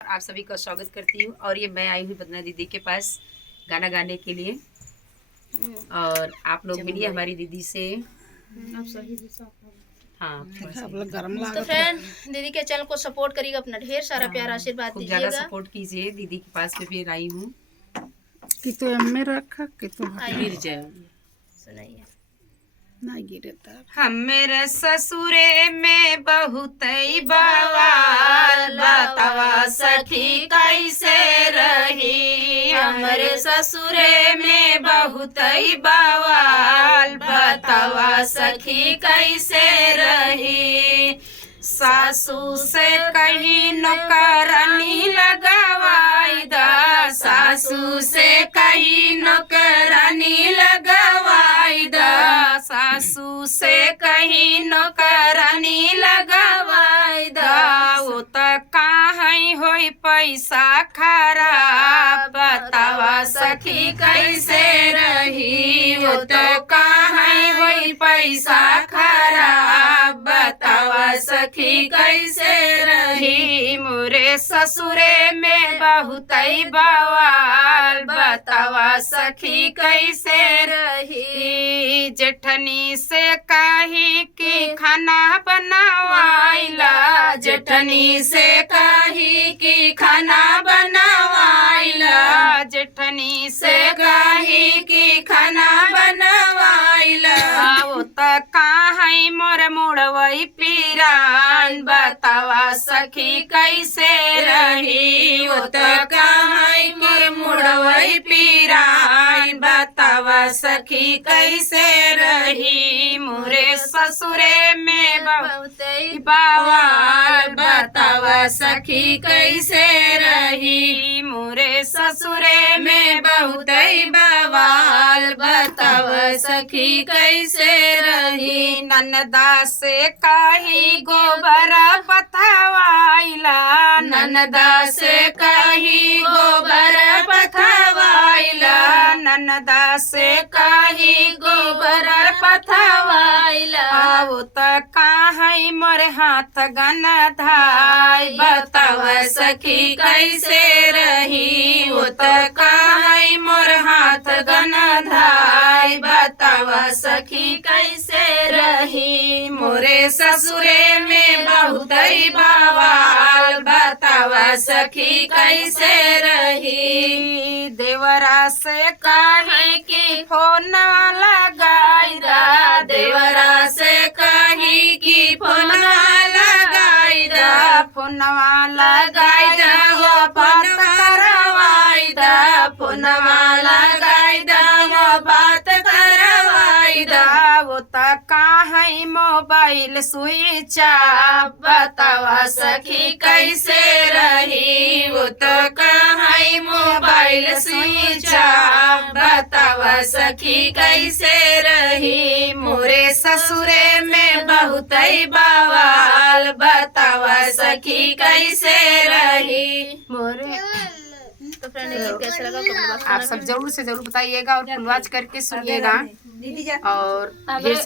आप सभी का स्वागत करती हूँ। और ये मैं आई हुई वंदना दीदी के पास गाना गाने के लिए। और आप लोग मिलिए हमारी दीदी से। हाँ, आप लोग गरम तो फ्रेंड दीदी के चैनल को सपोर्ट करिएगा, अपना ढेर सारा प्यार आशीर्वाद खूब ज़्यादा दीजिएगा। सपोर्ट कीजिए। दीदी के पास में भी आई हूँ कि तो एम रखा कि तो गिर जाए। सुनाइए। ना गिरे तर हम मेरे ससुरे में बहुत बवाल, बतावा सखी कैसे रही। हमरे ससुरे में बहुत बवाल, बतावा सखी कैसे रही। सासू से कहीं नौकरानी लगवाई दा, सासू से कहीं नौकरानी लगवाई दा, सासू से कहीं नौकरानी लगवाई दा। वो तो कहीं होई पैसा खराब, बतावा सखी कैसे रही। वो तो कहीं होई पैसा खराब, बतावा सखी कैसे रही। मोरे ससुरे में बहुत बवाल, बतावा सखी कैसे रही। जेठनी से कही कि खाना बनवाइला, जेठनी से कही कि खाना बनवाइला, जेठनी से कही कि खाना बनवाइला। वो तो कहीं मोर मुड़वई पीरान, बतावा सखी कैसे रही। वो तो कहीं मोर मुड़वई पीरान, बतावा सखी कैसे रही। मोरे ससुरे में बहुत बवाल, बतावा सखी कैसे रही। मोरे ससुरे में बहुत बवाल, बतावा सखी कैसे रही। ननदा से कही गोबर पथवाइला, ननदा से कही गोबर पथवाइला, ननदा से कही गोबर पथवाइला। वो तो कहीं मोर हाथ गन धाय, बतावा सखी कैसे रही। वो तो कहीं मोर हाथ गन धाय, बतावा सखी कैसे रही। मोरे ससुरे में बहुत बवाल, बतावा सखी कैसे रही। देवरा से कहीं कि फोन लगाई दा, देवरा से कहीं कि फोन लगाई दा, फोनवा लगाई दा, हो बात करवाई दा, फोनवा लगाई दा, हो बात करवाई दा। वो तो कहीं मोबाइल स्विच ऑफ, बतावा सखी कैसे रही। वो तो कहीं मोबाइल स्विच ऑफ, बतावा सखी कैसे रही। मोरे ससुरे में बहुत बवाल, बतावा सखी कैसे रही। मोरे तो फ्रेंड ये गीत कैसा लगा कमेंट बॉक्स में आप सब जरूर से जरूर बताइएगा और फुलवाच करके सुनिएगा। और ढेर